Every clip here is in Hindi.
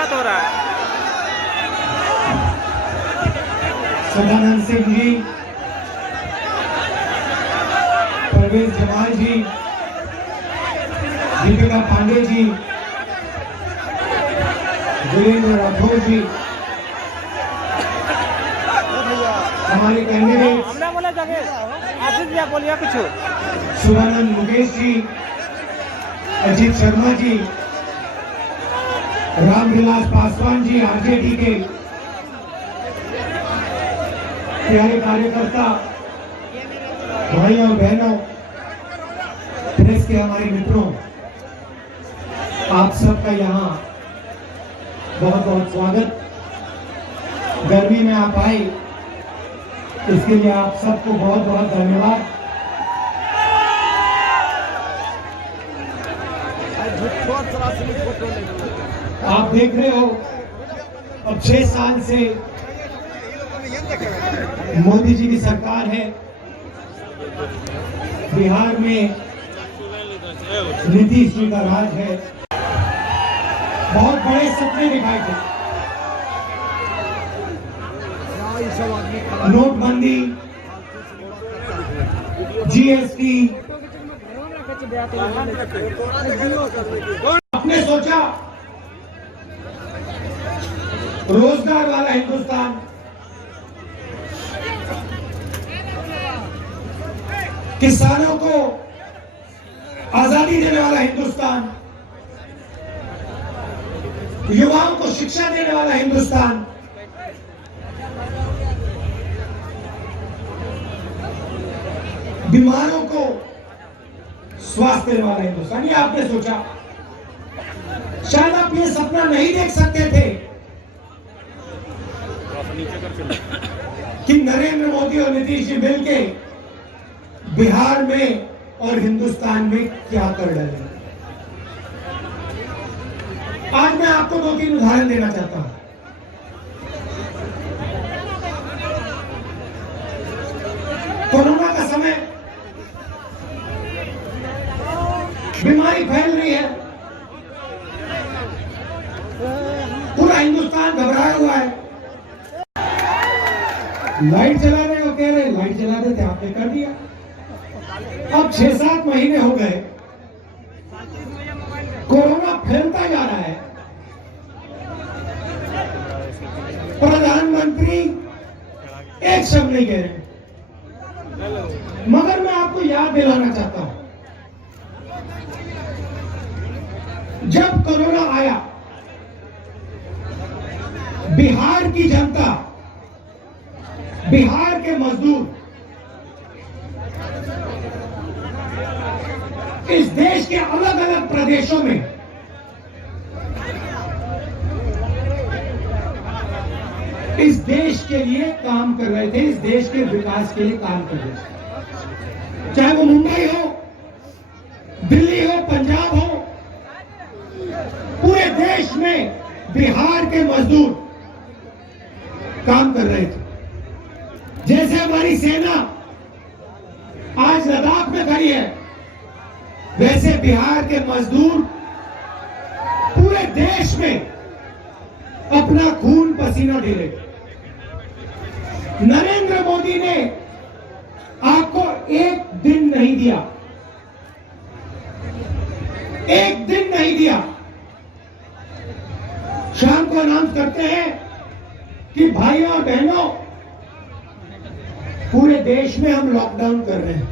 दिक्कत हो रहा है। सदानंद सिंह जी, परवेज जमाल जी, दीपिका पांडे जी, वीरेंद्र राठौर जी, हमारे कैंडिडेट हमने बोला जगह आशीष भैया बोलिए कुछ। शिवानंद मुकेश जी, अजीत शर्मा जी, रामविलास पासवान जी, आरजेडी के प्यारे कार्यकर्ता भाइयों और बहनों, प्रेस के हमारे मित्रों, आप सबका यहाँ बहुत बहुत स्वागत। गर्मी में आप आए इसके लिए आप सबको बहुत बहुत धन्यवाद। आप देख रहे हो अब 6 साल से मोदी जी की सरकार है। बिहार में नीतीश जी का राज है। बहुत बड़े सपने दिखाए थे, नोटबंदी, जीएसटी। आपने सोचा रोजगार वाला हिंदुस्तान, किसानों को आजादी देने वाला हिंदुस्तान, युवाओं को शिक्षा देने वाला हिंदुस्तान, बीमारों को स्वास्थ्य देने वाला हिंदुस्तान। ये आपने सोचा। शायद आप ये सपना नहीं देख सकते थे कि नरेंद्र मोदी और नीतीश जी मिलके बिहार में और हिंदुस्तान में क्या कर डालेंगे। आज मैं आपको 2-3 उदाहरण देना चाहता हूं। कोरोना का समय, बीमारी फैल रही है, पूरा हिंदुस्तान घबराया हुआ है। लाइट जला रहे हो, कह रहे लाइट जला देते, आपने कर दिया। अब 6-7 महीने हो गए, कोरोना फैलता जा रहा है। प्रधानमंत्री एक शब्द नहीं कह रहे। मगर मैं आपको याद दिलाना चाहता हूं, जब कोरोना आया, बिहार की जनता, बिहार के मजदूर इस देश के अलग अलग प्रदेशों में इस देश के लिए काम कर रहे थे, इस देश के विकास के लिए काम कर रहे थे। चाहे वो मुंबई हो, दिल्ली हो, पंजाब हो, पूरे देश में बिहार के मजदूर काम कर रहे थे। जैसे हमारी सेना आज लद्दाख में खड़ी है, वैसे बिहार के मजदूर पूरे देश में अपना खून पसीना दे रहे। नरेंद्र मोदी ने आपको एक दिन नहीं दिया, एक दिन नहीं दिया। शाम को अनाउंस करते हैं कि भाइयों और बहनों, पूरे देश में हम लॉकडाउन कर रहे हैं।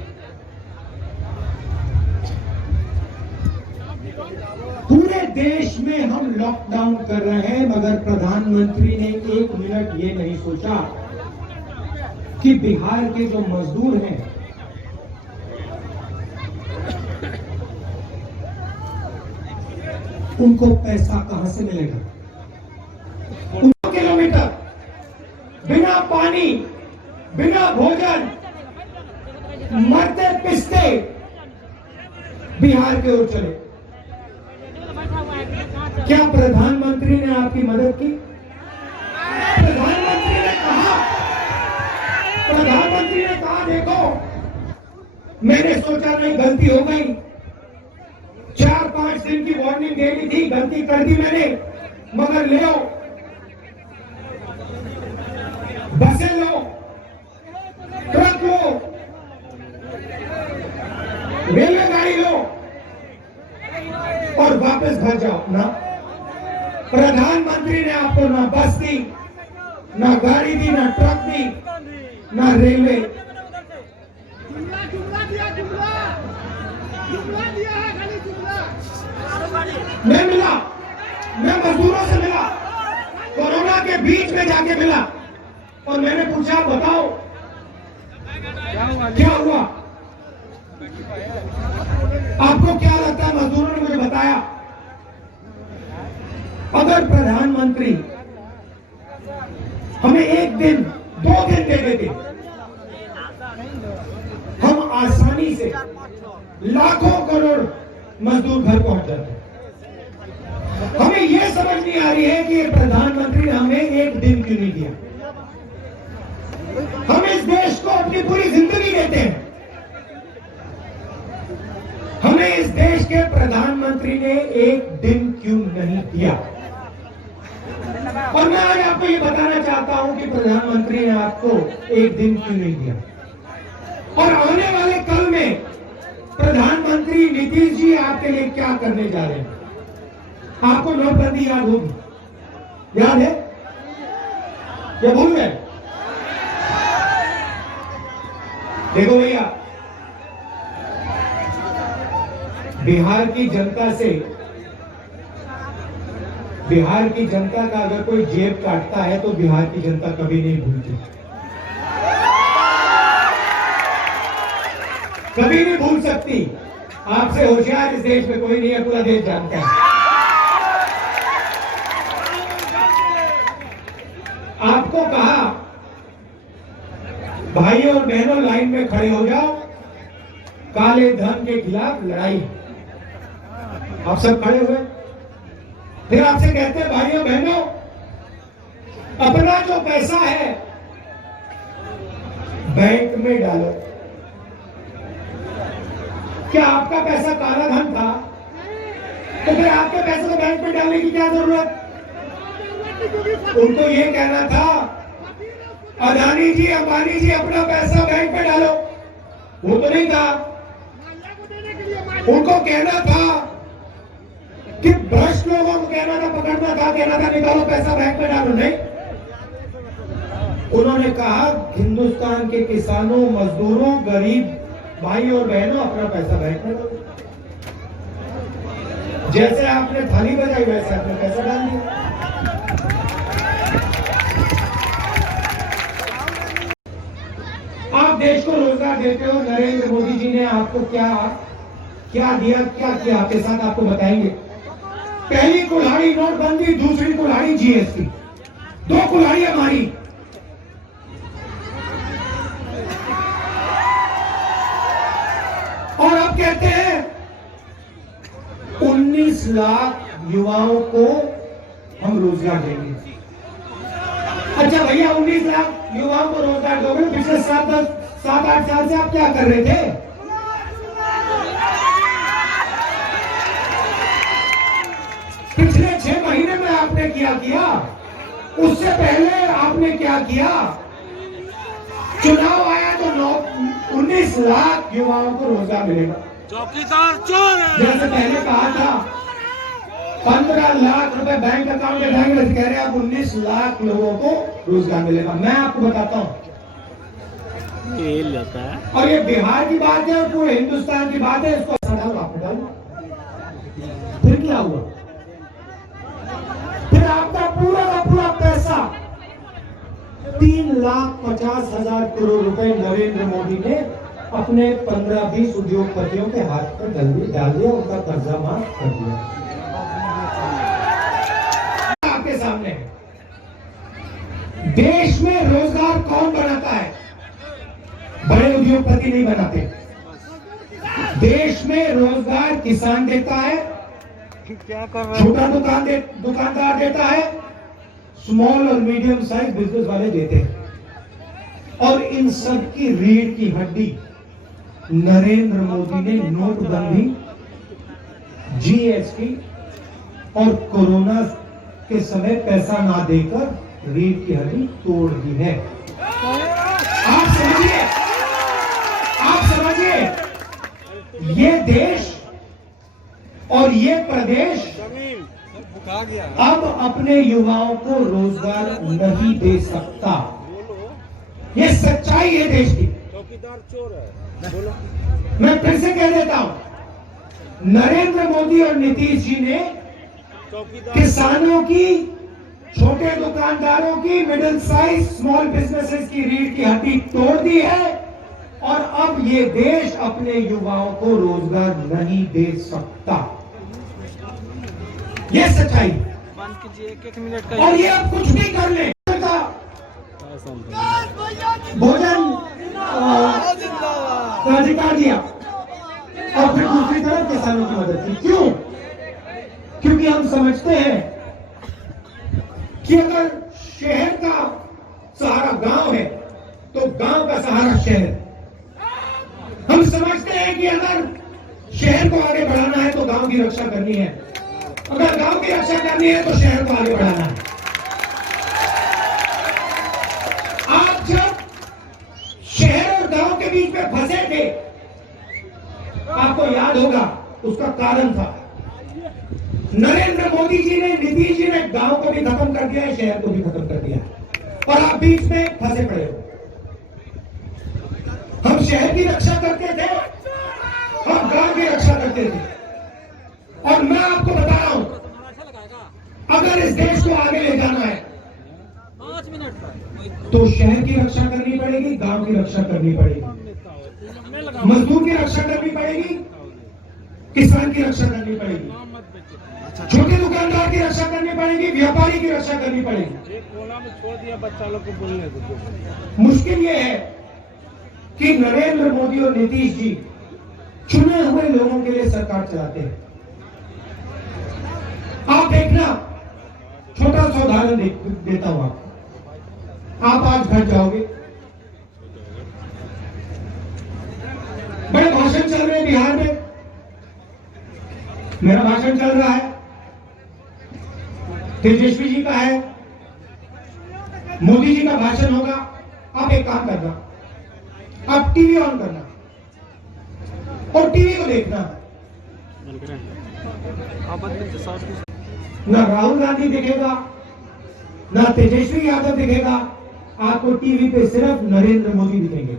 पूरे देश में हम लॉकडाउन कर रहे हैं, मगर प्रधानमंत्री ने 1 मिनट ये नहीं सोचा कि बिहार के जो मजदूर हैं, उनको पैसा कहां से मिलेगा। 2 किलोमीटर बिना पानी, बिना भोजन, मरते पिसते बिहार के ओर चले। क्या प्रधानमंत्री ने आपकी मदद की? प्रधानमंत्री ने कहा देखो, मैंने सोचा नहीं, गलती हो गई, 4-5 दिन की वार्निंग देनी थी, गलती कर दी मैंने, मगर ले आओ, बसें लो, ट्रक लो, रेलवे गाड़ी लो और वापस घर जाओ ना। प्रधानमंत्री ने आपको ना बस दी, ना गाड़ी दी, ना ट्रक दी, ना रेलवे। मैं मिला, मैं मजदूरों से मिला, कोरोना के बीच में जाके मिला और मैंने पूछा बताओ क्या हुआ, आपको क्या लगता है? मजदूरों ने मुझे बताया अगर प्रधानमंत्री हमें 1 दिन 2 दिन दे देते, हम आसानी से लाखों करोड़ मजदूर घर पहुंच जाते। हमें यह समझ नहीं आ रही है कि प्रधानमंत्री ने हमें 1 दिन क्यों नहीं दिया। हम इस देश को अपनी पूरी जिंदगी देते हैं, हमें इस देश के प्रधानमंत्री ने 1 दिन क्यों नहीं दिया। और मैं आज आपको ये बताना चाहता हूं कि प्रधानमंत्री ने आपको 1 दिन क्यों नहीं दिया। और आने वाले कल में प्रधानमंत्री नीतीश जी आपके लिए क्या करने जा रहे हैं। आपको नोटबंदी याद होगी, याद है या भूल गए? देखो भैया, बिहार की जनता से, बिहार की जनता का अगर कोई जेब काटता है तो बिहार की जनता कभी नहीं भूलती, कभी नहीं भूल सकती। आपसे होशियार इस देश में कोई नहीं है, पूरा देश जानता है। आपको कहा भाइयों और बहनों लाइन में खड़े हो जाओ, काले धन के खिलाफ लड़ाई। आप सब खड़े हुए, फिर आपसे कहते हैं भाइयों बहनों अपना जो पैसा है बैंक में डालो। क्या आपका पैसा काला धन था? तो फिर आपके पैसे को बैंक में डालने की क्या जरूरत? उनको ये कहना था अदानी जी, अंबानी जी अपना पैसा बैंक में डालो, वो तो नहीं था। उनको कहना था कि भ्रष्ट लोगों को कहना था, पकड़ना था, कहना था निकालो पैसा बैंक में डालो, नहीं। उन्होंने कहा हिंदुस्तान के किसानों, मजदूरों, गरीब भाई और बहनों अपना पैसा बैंक में डालो। जैसे आपने थाली बजाई वैसे आपने पैसा डाल दिया। आप देश को रोजगार देते हो, नरेंद्र मोदी जी ने आपको क्या क्या दिया, क्या किया आपके साथ, आपको बताएंगे। पहली कुल्हाड़ी नोटबंदी, दूसरी कुल्हाड़ी जीएसटी, 2 कुल्हाड़ियां मारी। और अब कहते हैं 19 लाख युवाओं को हम रोजगार देंगे। अच्छा भैया, 19 लाख युवाओं को रोजगार दोगे, पिछले 7-8 साल से आप क्या कर रहे थे? पिछले 6 महीने में आपने क्या किया? उससे पहले आपने क्या किया? चुनाव आया तो 19 लाख युवाओं को रोजगार मिलेगा। चौकीदार चोर है। जैसे पहले कहा था 15 लाख रुपए बैंक अकाउंट में जाएंगे, कह रहे हैं अब 19 लाख लोगों को रोजगार मिलेगा। मैं आपको बताता हूं, और ये बिहार की बात है और पूरे हिंदुस्तान की बात है। इसको डालो, आप डालो, फिर क्या हुआ? फिर आपका पूरा का पूरा पैसा 3,50,000 करोड़ रुपए नरेंद्र मोदी ने अपने 15-20 उद्योगपतियों के हाथ पर डाल दिया, उनका कर्जा माफ कर दिया। आपके सामने देश में रोजगार कौन बनाता है? बड़े उद्योगपति नहीं बनाते। देश में रोजगार किसान देता है, क्या कर रहा है? छोटा दुकानदार देता है, स्मॉल और मीडियम साइज बिजनेस वाले देते हैं। और इन सब की रीढ़ की हड्डी नरेंद्र मोदी ने नोटबंदी, जीएसटी और कोरोना के समय पैसा ना देकर रीढ़ की हड्डी तोड़ दी है। आप समझिए, आप समझिए, ये देश और ये प्रदेश अब अपने युवाओं को रोजगार नहीं दे सकता। ये सच्चाई है देश की। चौकीदार चोर है। बोलो। मैं फिर से कह देता हूं, नरेंद्र मोदी और नीतीश जी ने किसानों की, छोटे दुकानदारों की, मिडिल साइज स्मॉल बिजनेसेस की रीढ़ की हड्डी तोड़ दी है और अब ये देश अपने युवाओं को रोजगार नहीं दे सकता। ये सच्चाई। मान कीजिए 1 मिनट का। और ये अब कुछ भी कर ले, भोजन का अधिकार दिया और फिर दूसरी तरफ किसानों की मदद की। क्यों? क्योंकि हम समझते हैं कि अगर शहर का सहारा गांव है तो गांव का सहारा शहर। हम समझते हैं कि अगर शहर को आगे बढ़ाना है तो गांव की रक्षा करनी है, अगर गांव की रक्षा करनी है तो शहर को आगे बढ़ाना है। आप जब शहर और गांव के बीच में फंसे थे, आपको याद होगा उसका कारण था नरेंद्र मोदी जी ने, नीतीश जी ने गांव को भी खत्म कर दिया है, शहर को भी खत्म कर दिया और आप बीच में फंसे पड़े हो। हम शहर की रक्षा करते थे, हम गांव की रक्षा करते थे और मैं आपको बता रहा हूं, अगर इस देश को आगे ले जाना है 5 मिनट तो शहर की रक्षा करनी पड़ेगी, गांव की रक्षा करनी पड़ेगी, मजदूर की रक्षा करनी पड़ेगी, किसान की रक्षा करनी पड़ेगी, छोटे दुकानदार की रक्षा करनी पड़ेगी, व्यापारी की रक्षा करनी पड़ेगी। एक कोना में छोड़ दिया बच्चा लोग को बोलने दो। मुश्किल ये है कि नरेंद्र मोदी और नीतीश जी चुने हुए लोगों के लिए सरकार चलाते हैं। आप देखना, छोटा सा उदाहरण देता हूं आपको। आप आज घर जाओगे, बड़े भाषण चल रहे हैं बिहार में, मेरा भाषण चल रहा है, तेजस्वी जी का है, मोदी जी का भाषण होगा। आप एक काम करना, आप टीवी ऑन करना और टीवी को देखना। ना राहुल गांधी दिखेगा, ना तेजस्वी यादव दिखेगा, आपको टीवी पे सिर्फ नरेंद्र मोदी दिखेंगे।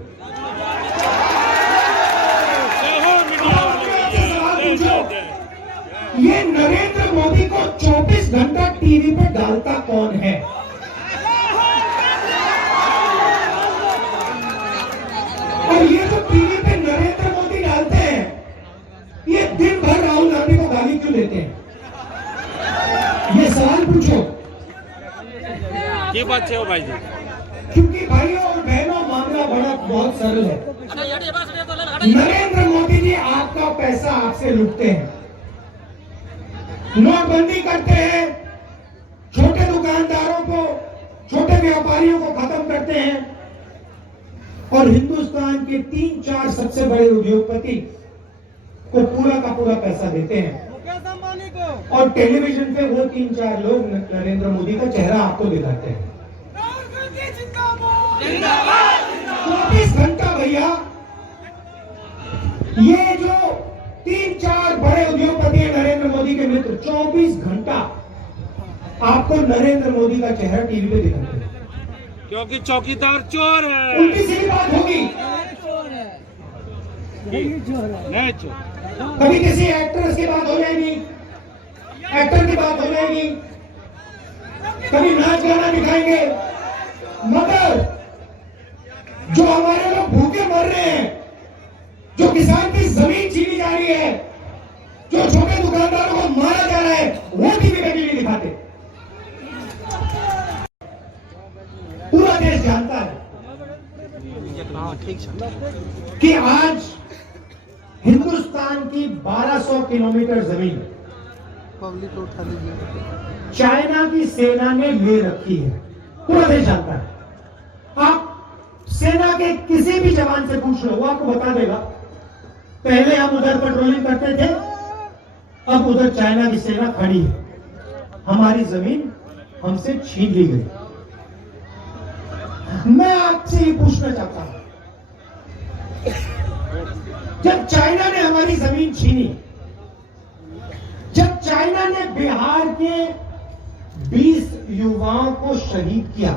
ये नरेंद्र मोदी को 24 घंटा टीवी पे डालता कौन है? और ये जो टीवी पे नरेंद्र मोदी डालते हैं, ये दिन भर राहुल गांधी को गाली क्यों देते हैं? ये सवाल पूछो। ये बात है भाई जी। क्योंकि भाइयों और बहनों, मामला बड़ा बहुत सरल है। नरेंद्र मोदी जी आपका पैसा आपसे लूटते हैं, नोटबंदी करते हैं, छोटे दुकानदारों को, छोटे व्यापारियों को खत्म करते हैं और हिंदुस्तान के 3-4 सबसे बड़े उद्योगपति को पूरा का पूरा पैसा देते हैं और टेलीविजन पे वो 3-4 लोग नरेंद्र मोदी का चेहरा आपको दिखाते हैं। 24 घंटा भैया, ये जो 3-4 बड़े उद्योगपति हैं नरेंद्र मोदी के मित्र, 24 घंटा आपको नरेंद्र मोदी का चेहरा टीवी पे दिखाते हैं। क्योंकि चौकीदार चोर है। उल्टी सीधी बात होगी। नहीं चोर। कभी किसी एक्ट्रेस की बात हो जाएगी, एक्टर की बात हो जाएगी, कभी नाच गाना दिखाएंगे, मगर जो हमारे लोग भूखे मर रहे हैं, जो किसान की जमीन छीनी जा रही है, जो छोटे दुकानदारों को मारा जा रहा है, वो टीवी पे नहीं दिखाते। पूरा देश जानता है कि आज हिंदुस्तान की 1200 किलोमीटर जमीन चाइना की सेना ने ले रखी है। पूरा देश जानता है। आप सेना के किसी भी जवान से पूछ लो, वो आपको बता देगा। पहले हम उधर पेट्रोलिंग करते थे, अब उधर चाइना की सेना खड़ी है, हमारी जमीन हमसे छीन ली गई। मैं आपसे ये पूछना चाहता हूं, जब चाइना ने हमारी जमीन छीनी, जब चाइना ने बिहार के 20 युवाओं को शहीद किया,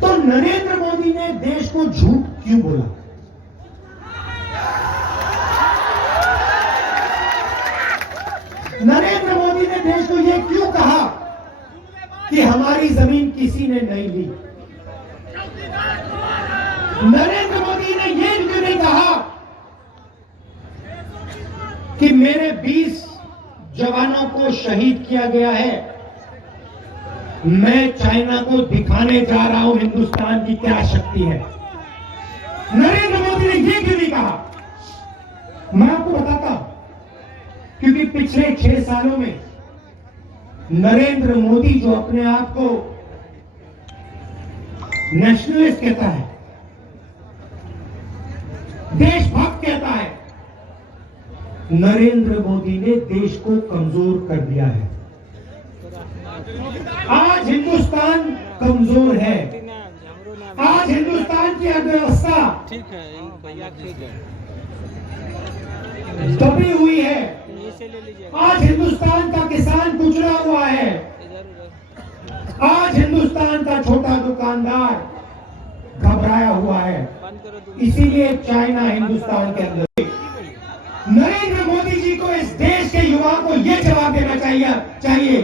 तो नरेंद्र मोदी ने देश को झूठ क्यों बोला? नरेंद्र मोदी ने देश को यह क्यों कहा कि हमारी जमीन किसी ने नहीं ली? नरेंद्र मोदी ने यह क्यों नहीं कहा कि मेरे 20 जवानों को शहीद किया गया है, मैं चाइना को दिखाने जा रहा हूं हिंदुस्तान की क्या शक्ति है? नरेंद्र मोदी ने यह क्यों नहीं कहा? मैं आपको बताता हूं, क्योंकि पिछले 6 सालों में नरेंद्र मोदी जो अपने आप को नेशनलिस्ट कहता है, देशभक्त कहता है, नरेंद्र मोदी ने देश को कमजोर कर दिया है। आज हिंदुस्तान कमजोर है, आज हिंदुस्तान की अर्थव्यवस्था दबी हुई है, आज हिंदुस्तान का किसान कुचला हुआ है, आज हिंदुस्तान का छोटा दुकानदार घबराया हुआ है। इसीलिए चाइना हिंदुस्तान के अंदर। नरेंद्र मोदी जी को इस देश के युवाओं को यह जवाब देना चाहिए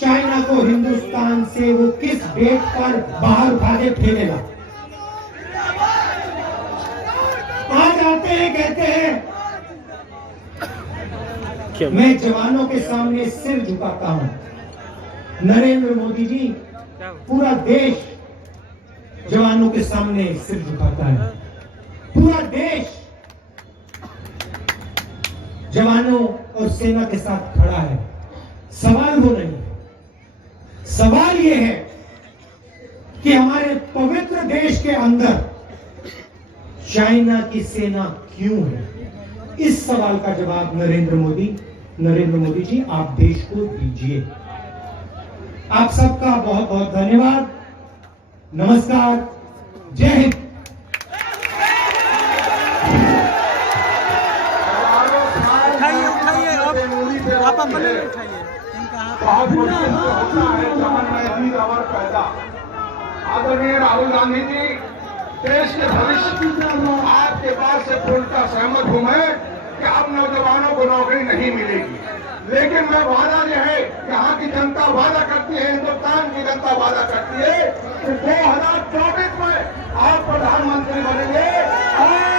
चाइना को हिंदुस्तान से वो किस डेट पर बाहर उठा के फेंकेगा। आज आते हैं, कहते हैं मैं जवानों के सामने सिर झुकाता हूं। नरेंद्र मोदी जी, पूरा देश जवानों के सामने सिर झुकाता है, पूरा देश जवानों और सेना के साथ खड़ा है। सवाल वो नहीं, सवाल ये है कि हमारे पवित्र देश के अंदर चाइना की सेना क्यों है? इस सवाल का जवाब नरेंद्र मोदी जी आप देश को दीजिए। आप सबका बहुत बहुत धन्यवाद। नमस्कार, जय हिंद। आप अपने उठाइए। बहुत मुश्किल से होता है जमन में जीत अमर पैदा। आदरणीय राहुल गांधी जी, देश के भविष्य आपके बात से पूर्णतः सहमत हूं मैं कि अब नौजवानों को नौकरी नहीं मिलेगी, लेकिन मैं वादा यह है, यहाँ की जनता वादा करती है, हिंदुस्तान की जनता वादा करती है कि 2024 में आप प्रधानमंत्री बनेंगे और